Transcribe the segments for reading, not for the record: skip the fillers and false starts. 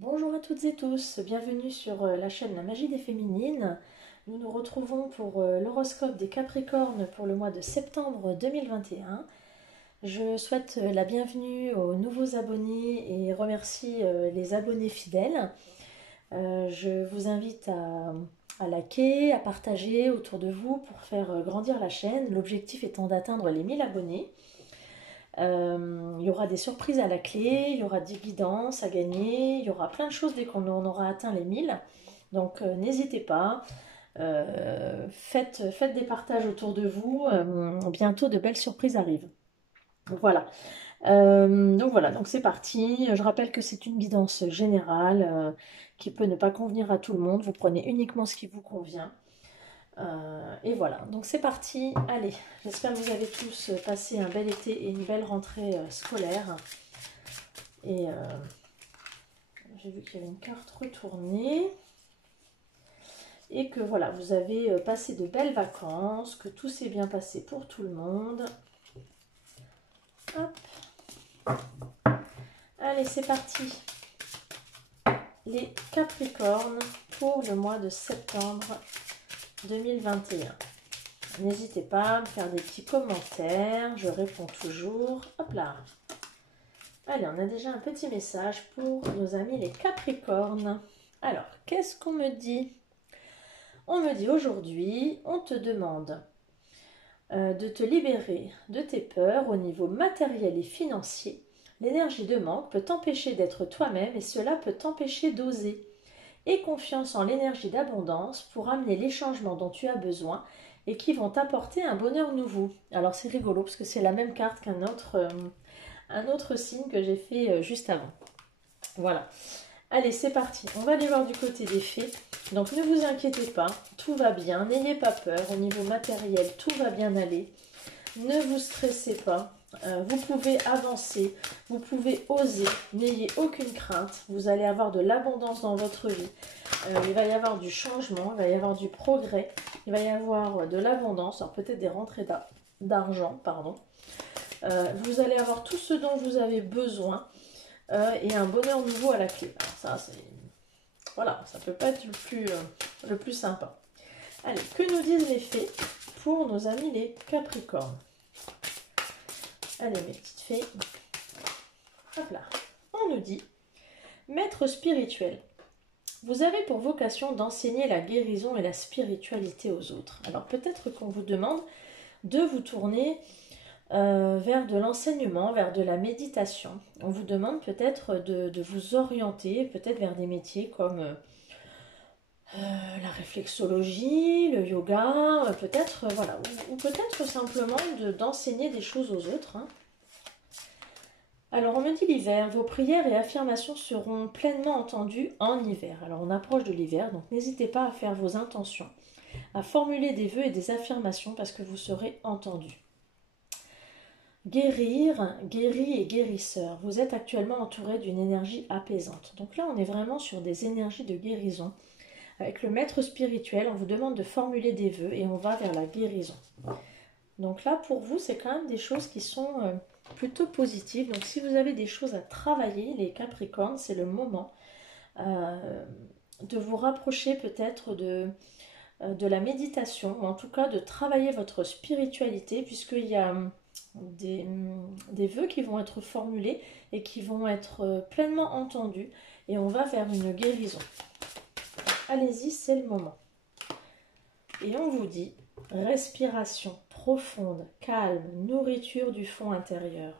Bonjour à toutes et tous, bienvenue sur la chaîne La Magie des Féminines. Nous nous retrouvons pour l'horoscope des Capricornes pour le mois de septembre 2021. Je souhaite la bienvenue aux nouveaux abonnés et remercie les abonnés fidèles. Je vous invite à liker, à partager autour de vous pour faire grandir la chaîne, l'objectif étant d'atteindre les 1000 abonnés. Il y aura des surprises à la clé, il y aura des guidances à gagner, il y aura plein de choses dès qu'on aura atteint les 1000. Donc n'hésitez pas, faites des partages autour de vous, bientôt de belles surprises arrivent. Voilà. Donc c'est parti. Je rappelle que c'est une guidance générale qui peut ne pas convenir à tout le monde. Vous prenez uniquement ce qui vous convient. Et voilà, donc c'est parti. Allez, j'espère que vous avez tous passé un bel été et une belle rentrée scolaire. Et j'ai vu qu'il y avait une carte retournée. Et que voilà, vous avez passé de belles vacances, que tout s'est bien passé pour tout le monde. Hop. Allez, c'est parti. Les Capricornes pour le mois de septembre 2021. N'hésitez pas à me faire des petits commentaires, je réponds toujours. Hop là. Allez, on a déjà un petit message pour nos amis les Capricornes. Alors, qu'est-ce qu'on me dit? On me dit aujourd'hui, on te demande de te libérer de tes peurs au niveau matériel et financier. L'énergie de manque peut t'empêcher d'être toi-même et cela peut t'empêcher d'oser. Aie confiance en l'énergie d'abondance pour amener les changements dont tu as besoin et qui vont t'apporter un bonheur nouveau. Alors c'est rigolo parce que c'est la même carte qu'un autre signe que j'ai fait juste avant. Voilà. Allez, c'est parti. On va aller voir du côté des fées. Donc ne vous inquiétez pas, tout va bien. N'ayez pas peur. Au niveau matériel, tout va bien aller. Ne vous stressez pas. Vous pouvez avancer, vous pouvez oser, n'ayez aucune crainte, vous allez avoir de l'abondance dans votre vie, il va y avoir du changement, il va y avoir du progrès, il va y avoir de l'abondance, alors peut-être des rentrées d'argent, pardon. Vous allez avoir tout ce dont vous avez besoin et un bonheur nouveau à la clé. Alors ça, c'est... Voilà, ça peut pas être le plus sympa. Allez, que nous disent les fées pour nos amis les Capricornes? Allez, mes petites fées. Hop là. On nous dit, maître spirituel, vous avez pour vocation d'enseigner la guérison et la spiritualité aux autres. Alors peut-être qu'on vous demande de vous tourner vers de l'enseignement, vers de la méditation. On vous demande peut-être de vous orienter, peut-être vers des métiers comme la réflexologie, le yoga, peut-être, voilà, ou peut-être simplement d'enseigner des choses aux autres. Hein. Alors on me dit l'hiver, vos prières et affirmations seront pleinement entendues en hiver. Alors on approche de l'hiver, donc n'hésitez pas à faire vos intentions, à formuler des vœux et des affirmations parce que vous serez entendus. Guérir, guéri et guérisseur. Vous êtes actuellement entouré d'une énergie apaisante. Donc là on est vraiment sur des énergies de guérison. Avec le maître spirituel, on vous demande de formuler des vœux et on va vers la guérison. Donc là, pour vous, c'est quand même des choses qui sont plutôt positives. Donc si vous avez des choses à travailler, les Capricornes, c'est le moment de vous rapprocher peut-être de la méditation, ou en tout cas de travailler votre spiritualité, puisqu'il y a des vœux qui vont être formulés et qui vont être pleinement entendus. Et on va vers une guérison. Allez-y, c'est le moment. Et on vous dit, respiration profonde, calme, nourriture du feu intérieur,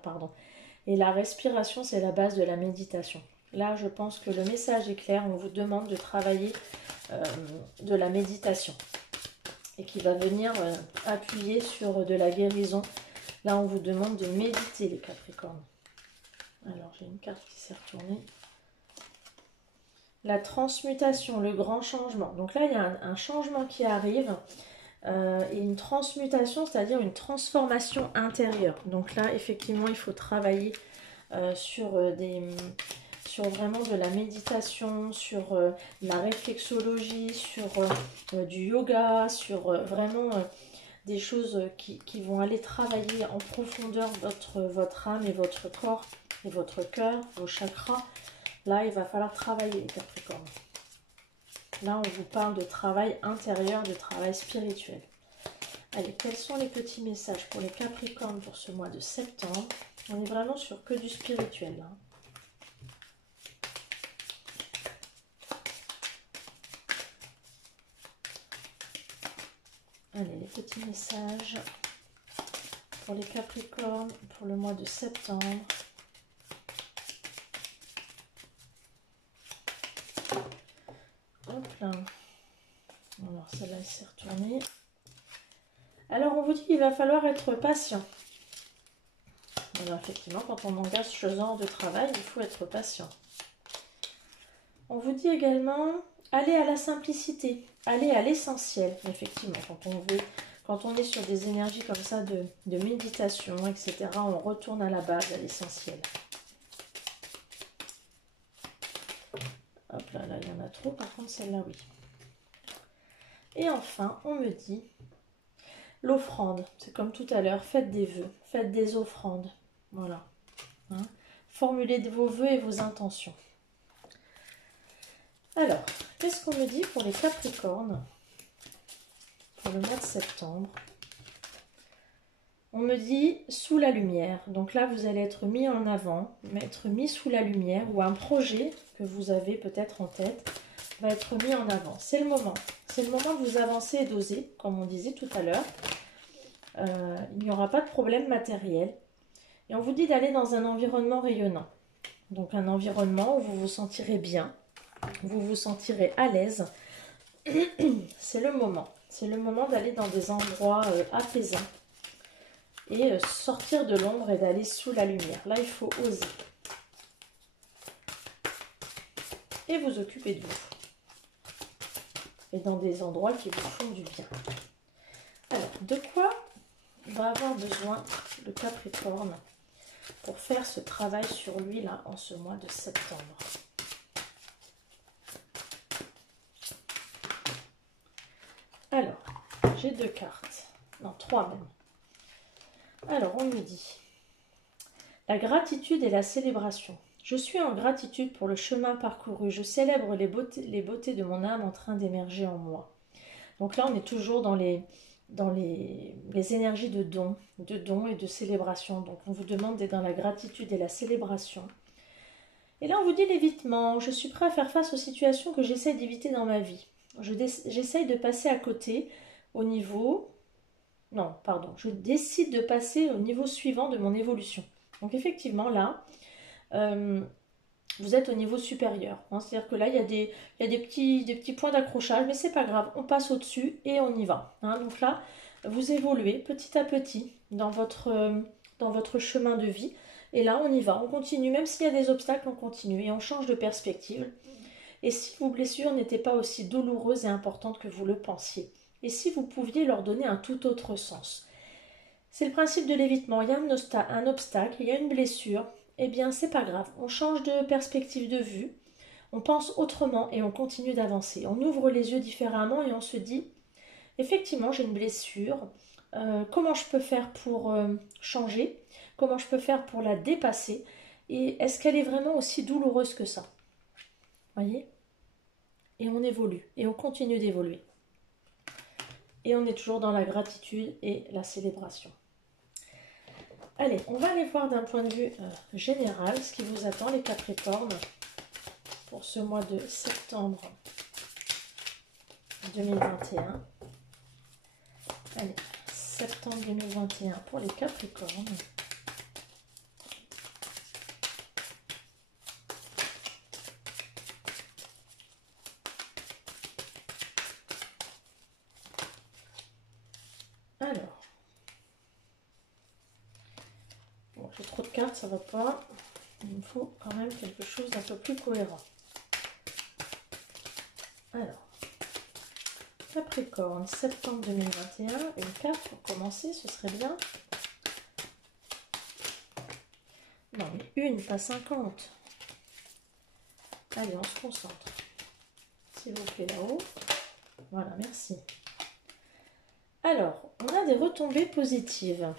pardon. Et la respiration, c'est la base de la méditation. Là, je pense que le message est clair. On vous demande de travailler de la méditation et qui va venir appuyer sur de la guérison. Là, on vous demande de méditer, les Capricornes. Alors, j'ai une carte qui s'est retournée. La transmutation, le grand changement. Donc là, il y a un changement qui arrive et une transmutation, c'est-à-dire une transformation intérieure. Donc là, effectivement, il faut travailler sur vraiment de la méditation, sur la réflexologie, sur du yoga, sur vraiment des choses qui vont aller travailler en profondeur votre âme et votre corps et votre cœur, vos chakras. Là, il va falloir travailler les Capricornes. Là, on vous parle de travail intérieur, de travail spirituel. Allez, quels sont les petits messages pour les Capricornes pour ce mois de septembre? On est vraiment sur que du spirituel, là. Allez, les petits messages pour les Capricornes pour le mois de septembre. Hop là. Alors, celle-là, elle s'est retournée. Alors, on vous dit qu'il va falloir être patient. Alors, effectivement, quand on engage ce genre de travail, il faut être patient. On vous dit également, allez à la simplicité, allez à l'essentiel. Effectivement, quand on est sur des énergies comme ça de méditation, etc., on retourne à la base, à l'essentiel. Hop là, là, il y en a trop. Par contre, celle-là, oui. Et enfin, on me dit, l'offrande. C'est comme tout à l'heure, faites des vœux, faites des offrandes. Voilà. Hein? Formulez vos vœux et vos intentions. Alors, qu'est-ce qu'on me dit pour les Capricornes pour le mois de septembre? On me dit sous la lumière. Donc là, vous allez être mis en avant, être mis sous la lumière, ou un projet que vous avez peut-être en tête va être mis en avant. C'est le moment. C'est le moment de vous avancer et d'oser, comme on disait tout à l'heure. Il n'y aura pas de problème matériel. Et on vous dit d'aller dans un environnement rayonnant. Donc un environnement où vous vous sentirez bien, vous vous sentirez à l'aise. C'est le moment. C'est le moment d'aller dans des endroits apaisants et sortir de l'ombre et d'aller sous la lumière. Là, il faut oser. Et vous occuper de vous. Et dans des endroits qui vous font du bien. Alors, de quoi va avoir besoin le Capricorne pour faire ce travail sur lui là en ce mois de septembre? Alors, j'ai 2 cartes. Non, 3 même. Alors, on me dit la gratitude et la célébration. Je suis en gratitude pour le chemin parcouru. Je célèbre les beautés de mon âme en train d'émerger en moi. Donc là, on est toujours dans les énergies de don et de célébration. Donc, on vous demande d'être dans la gratitude et la célébration. Et là, on vous dit l'évitement. Je suis prêt à faire face aux situations que j'essaie d'éviter dans ma vie. J'essaye de passer à côté au niveau... Non, pardon. Je décide de passer au niveau suivant de mon évolution. Donc, effectivement, là... vous êtes au niveau supérieur. Hein, c'est-à-dire que là, il y a des petits points d'accrochage, mais c'est pas grave. On passe au-dessus et on y va. Hein, donc là, vous évoluez petit à petit dans votre chemin de vie. Et là, on y va. On continue. Même s'il y a des obstacles, on continue. Et on change de perspective. Et si vos blessures n'étaient pas aussi douloureuses et importantes que vous le pensiez? Et si vous pouviez leur donner un tout autre sens? C'est le principe de l'évitement. Il y a un obstacle, il y a une blessure. Eh bien, c'est pas grave. On change de perspective de vue, on pense autrement et on continue d'avancer. On ouvre les yeux différemment et on se dit, effectivement, j'ai une blessure. Comment je peux faire pour changer? Comment je peux faire pour la dépasser? Et est-ce qu'elle est vraiment aussi douloureuse que ça? Voyez? Et on évolue et on continue d'évoluer. Et on est toujours dans la gratitude et la célébration. Allez, on va aller voir d'un point de vue général ce qui vous attend, les Capricornes, pour ce mois de septembre 2021. Allez, septembre 2021 pour les Capricornes. Alors, bon, j'ai trop de cartes, ça va pas. Il me faut quand même quelque chose d'un peu plus cohérent. Alors, Capricorne, septembre 2021, une carte pour commencer, ce serait bien. Non, mais une, pas 50. Allez, on se concentre. S'il vous plaît, là-haut. Voilà, merci. Alors, on a des retombées positives.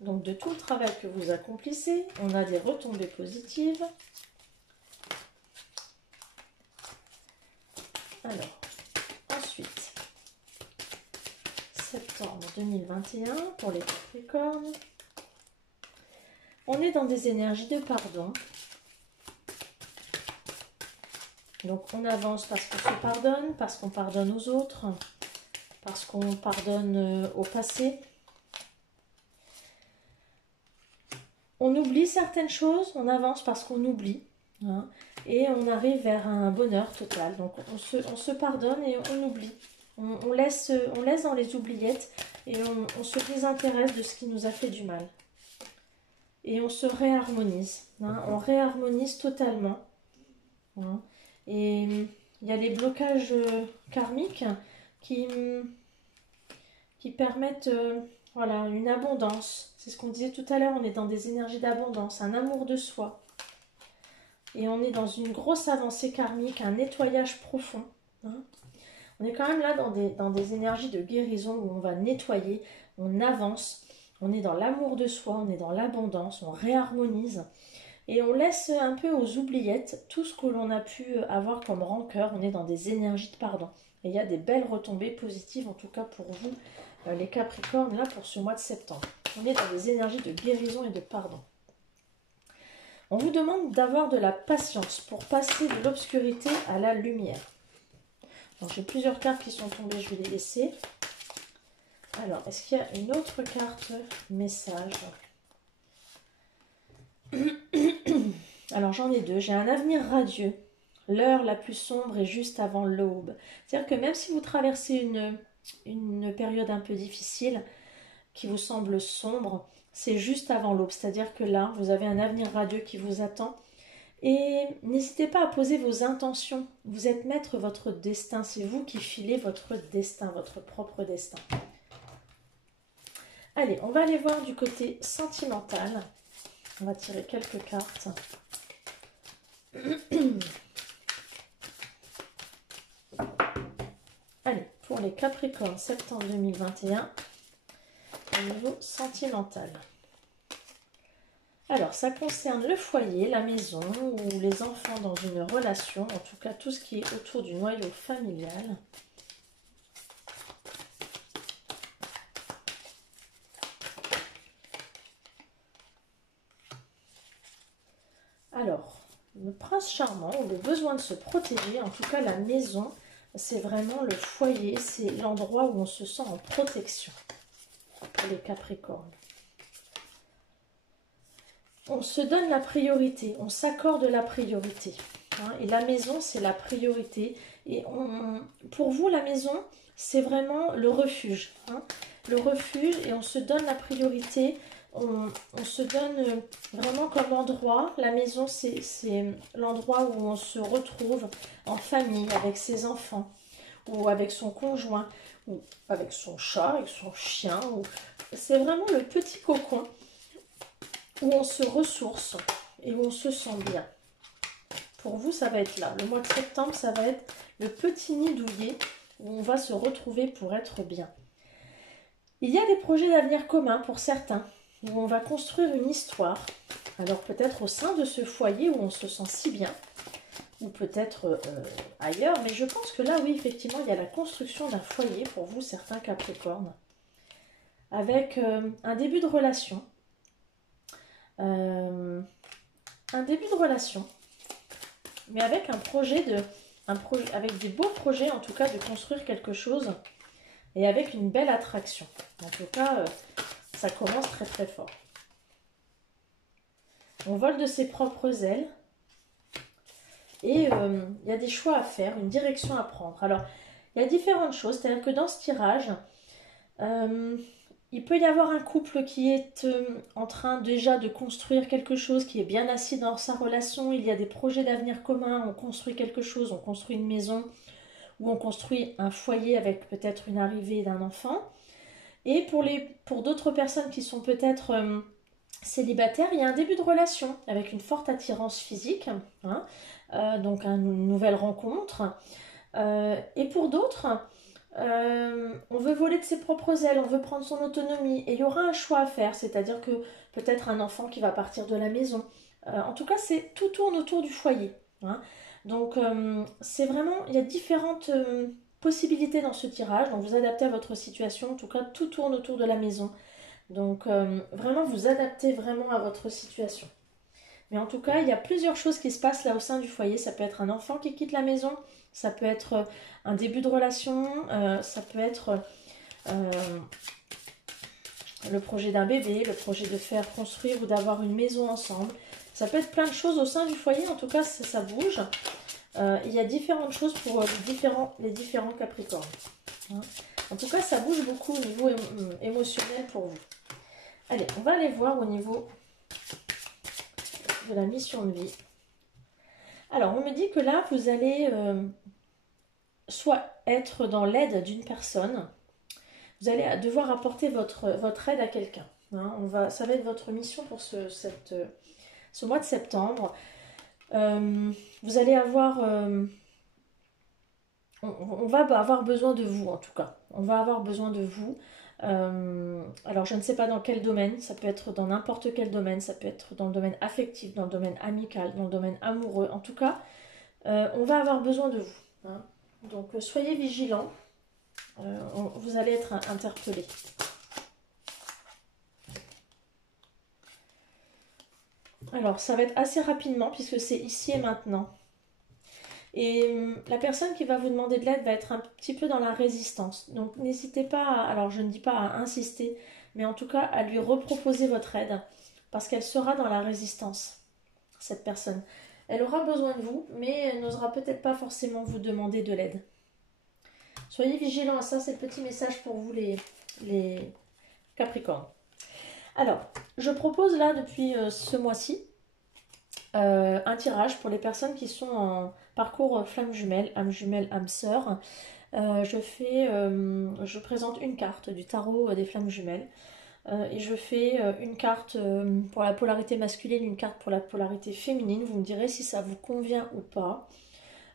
Donc, de tout le travail que vous accomplissez, on a des retombées positives. Alors, ensuite, septembre 2021 pour les Capricornes. On est dans des énergies de pardon. Donc on avance parce qu'on se pardonne, parce qu'on pardonne aux autres, parce qu'on pardonne au passé. On oublie certaines choses, on avance parce qu'on oublie. Hein, et on arrive vers un bonheur total. Donc on se pardonne et on oublie. On laisse dans les oubliettes et on se désintéresse de ce qui nous a fait du mal. Et on se réharmonise. Hein, on réharmonise totalement. Hein. Et il y a les blocages karmiques qui permettent voilà, une abondance. C'est ce qu'on disait tout à l'heure, on est dans des énergies d'abondance, un amour de soi. Et on est dans une grosse avancée karmique, un nettoyage profond. Hein. On est quand même là dans des énergies de guérison où on va nettoyer, on avance, on est dans l'amour de soi, on est dans l'abondance, on réharmonise. Et on laisse un peu aux oubliettes tout ce que l'on a pu avoir comme rancœur. On est dans des énergies de pardon. Et il y a des belles retombées positives, en tout cas pour vous, les Capricornes, là pour ce mois de septembre. On est dans des énergies de guérison et de pardon. On vous demande d'avoir de la patience pour passer de l'obscurité à la lumière. J'ai plusieurs cartes qui sont tombées, je vais les laisser. Alors, est-ce qu'il y a une autre carte message ? Alors j'en ai deux. J'ai un avenir radieux. L'heure la plus sombre est juste avant l'aube. C'est-à-dire que même si vous traversez une période un peu difficile, qui vous semble sombre, c'est juste avant l'aube. C'est-à-dire que là, vous avez un avenir radieux qui vous attend. Et n'hésitez pas à poser vos intentions. Vous êtes maître de votre destin. C'est vous qui filez votre destin, votre propre destin. Allez, on va aller voir du côté sentimental. On va tirer quelques cartes. Allez, pour les Capricornes, septembre 2021, au niveau sentimental. Alors, ça concerne le foyer, la maison ou les enfants dans une relation, en tout cas tout ce qui est autour du noyau familial. Alors, le prince charmant, ou le besoin de se protéger, en tout cas la maison, c'est vraiment le foyer, c'est l'endroit où on se sent en protection pour les Capricornes. On se donne la priorité, on s'accorde la priorité. Hein, et la maison, c'est la priorité. Et pour vous, la maison, c'est vraiment le refuge. Hein, le refuge, et on se donne la priorité. On se donne vraiment comme endroit. La maison, c'est l'endroit où on se retrouve en famille, avec ses enfants, ou avec son conjoint, ou avec son chat, avec son chien. C'est vraiment le petit cocon où on se ressource et où on se sent bien. Pour vous, ça va être là. Le mois de septembre, ça va être le petit nid douillet où on va se retrouver pour être bien. Il y a des projets d'avenir commun pour certains, où on va construire une histoire. Alors peut-être au sein de ce foyer où on se sent si bien, ou peut-être ailleurs. Mais je pense que là, oui, effectivement, il y a la construction d'un foyer pour vous, certains Capricornes, avec un début de relation. Un début de relation, mais avec avec des beaux projets en tout cas de construire quelque chose et avec une belle attraction. En tout cas, ça commence très très fort. On vole de ses propres ailes et il y a des choix à faire, une direction à prendre. Alors, il y a différentes choses, c'est-à-dire que dans ce tirage, il peut y avoir un couple qui est en train déjà de construire quelque chose, qui est bien assis dans sa relation. Il y a des projets d'avenir commun, on construit quelque chose, on construit une maison ou on construit un foyer avec peut-être une arrivée d'un enfant. Et pour d'autres personnes qui sont peut-être célibataires, il y a un début de relation avec une forte attirance physique, hein, donc une nouvelle rencontre. Et pour d'autres, on veut voler de ses propres ailes, on veut prendre son autonomie et il y aura un choix à faire, c'est-à-dire que peut-être un enfant qui va partir de la maison. En tout cas, tout tourne autour du foyer. Hein. Donc, c'est vraiment, il y a différentes possibilités dans ce tirage. Donc, vous adaptez à votre situation. En tout cas, tout tourne autour de la maison. Donc, vraiment, vous adaptez vraiment à votre situation. Mais en tout cas, il y a plusieurs choses qui se passent là au sein du foyer. Ça peut être un enfant qui quitte la maison. Ça peut être un début de relation. Ça peut être le projet d'un bébé, le projet de faire construire ou d'avoir une maison ensemble. Ça peut être plein de choses au sein du foyer. En tout cas, ça bouge. Il y a différentes choses pour les différents Capricornes. Hein. En tout cas, ça bouge beaucoup au niveau émotionnel pour vous. Allez, on va aller voir au niveau de la mission de vie. Alors, on me dit que là, vous allez soit être dans l'aide d'une personne, vous allez devoir apporter votre aide à quelqu'un. Hein. Ça va être votre mission pour ce mois de septembre. Vous allez avoir... on va avoir besoin de vous, en tout cas. On va avoir besoin de vous. Alors, je ne sais pas dans quel domaine. Ça peut être dans n'importe quel domaine. Ça peut être dans le domaine affectif, dans le domaine amical, dans le domaine amoureux. En tout cas, on va avoir besoin de vous. Hein. Donc, soyez vigilants. Vous allez être interpellés. Alors, ça va être assez rapidement puisque c'est ici et maintenant. Et la personne qui va vous demander de l'aide va être un petit peu dans la résistance. Donc, n'hésitez pas, alors je ne dis pas à insister, mais en tout cas à lui reproposer votre aide parce qu'elle sera dans la résistance, cette personne. Elle aura besoin de vous, mais elle n'osera peut-être pas forcément vous demander de l'aide. Soyez vigilants à ça, c'est le petit message pour vous les Capricornes. Alors, je propose là depuis ce mois-ci un tirage pour les personnes qui sont en parcours flamme jumelle, âme sœur. Je présente une carte du tarot des flammes jumelles et je fais une carte pour la polarité masculine, une carte pour la polarité féminine. Vous me direz si ça vous convient ou pas.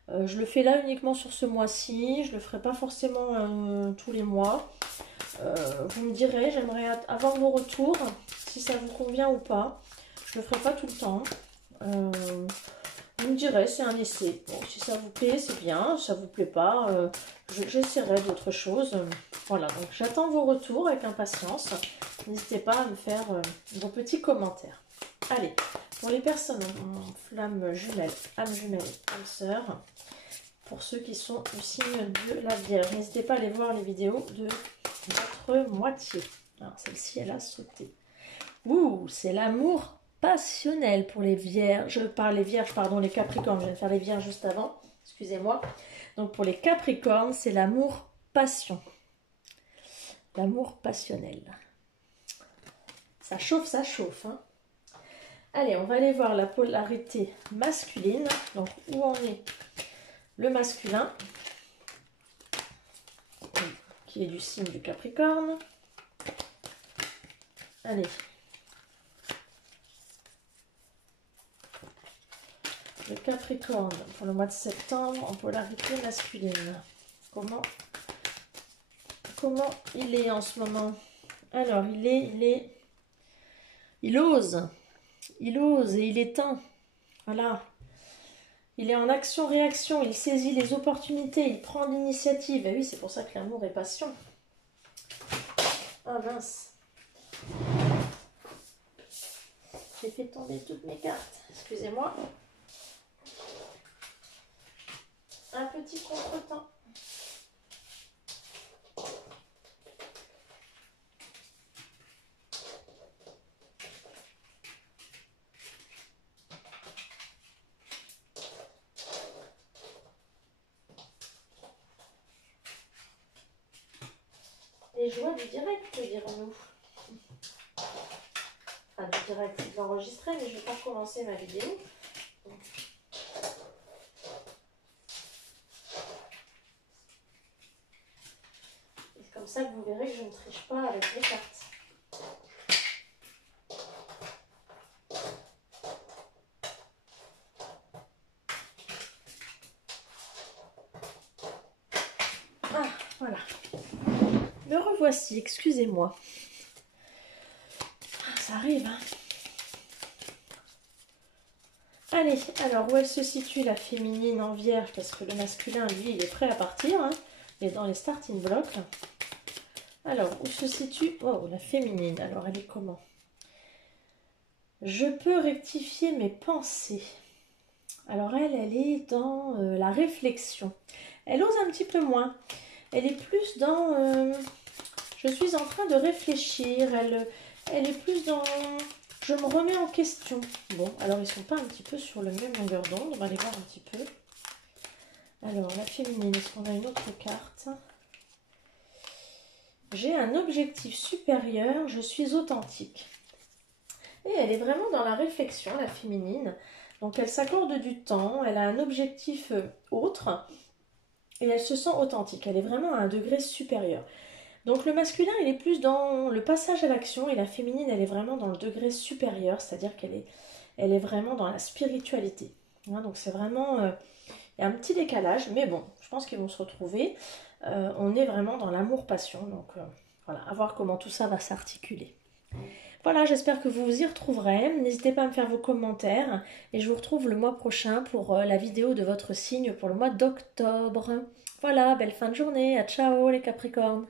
Je le fais là uniquement sur ce mois-ci, je le ferai pas forcément tous les mois. Vous me direz, j'aimerais avoir vos retours, si ça vous convient ou pas. Je le ferai pas tout le temps. Vous me direz, c'est un essai. Bon, si ça vous plaît, c'est bien. Si ça vous plaît pas, j'essaierai d'autres choses. Voilà, donc j'attends vos retours avec impatience. N'hésitez pas à me faire vos petits commentaires. Allez, pour les personnes en flamme jumelle, âme sœur, pour ceux qui sont du signe de la Vierge, n'hésitez pas à aller voir les vidéos de votre moitié. Alors celle-ci, elle a sauté. Ouh, c'est l'amour passionnel pour les vierges. Les Capricornes. Je viens de faire les vierges juste avant. Excusez-moi. Donc pour les Capricornes, c'est l'amour passion. L'amour passionnel. Ça chauffe, hein. Allez, on va aller voir la polarité masculine. Donc, où en est le masculin, qui est du signe du Capricorne. Allez. Le Capricorne pour le mois de septembre en polarité masculine. Comment il est en ce moment? Alors, il ose et il est temps. Voilà. Il est en action-réaction, il saisit les opportunités, il prend l'initiative. Et oui, c'est pour ça que l'amour est passion. Ah mince. J'ai fait tomber toutes mes cartes. Excusez-moi. Un petit contretemps. Les joies du direct, dirons-nous. Enfin, du direct, c'est de l'enregistrer, mais je ne vais pas commencer ma vidéo. C'est comme ça que vous verrez que je ne triche pas avec les cartes. Ah, voilà. Me revoici, excusez-moi. Ça arrive, hein. Allez, alors où elle se situe la féminine en vierge? Parce que le masculin, lui, il est prêt à partir. Hein. Il est dans les starting blocks. Alors, où se situe la féminine? Alors, elle est comment? Je peux rectifier mes pensées. Alors, elle est dans la réflexion. Elle ose un petit peu moins. Elle est plus dans... je suis en train de réfléchir. Elle est plus dans... Je me remets en question. Bon, alors ils ne sont pas un petit peu sur le même longueur d'onde. On va les voir un petit peu. Alors, la féminine, est-ce qu'on a une autre carte? J'ai un objectif supérieur, je suis authentique. Et elle est vraiment dans la réflexion, la féminine. Donc, elle s'accorde du temps, elle a un objectif autre. Et elle se sent authentique. Elle est vraiment à un degré supérieur. Donc le masculin, il est plus dans le passage à l'action et la féminine, elle est vraiment dans le degré supérieur, c'est-à-dire elle est vraiment dans la spiritualité. Hein, donc c'est vraiment... il y a un petit décalage, mais bon, je pense qu'ils vont se retrouver. On est vraiment dans l'amour-passion, donc voilà, à voir comment tout ça va s'articuler. Voilà, j'espère que vous vous y retrouverez. N'hésitez pas à me faire vos commentaires et je vous retrouve le mois prochain pour la vidéo de votre signe pour le mois d'octobre. Voilà, belle fin de journée, à ciao les Capricornes.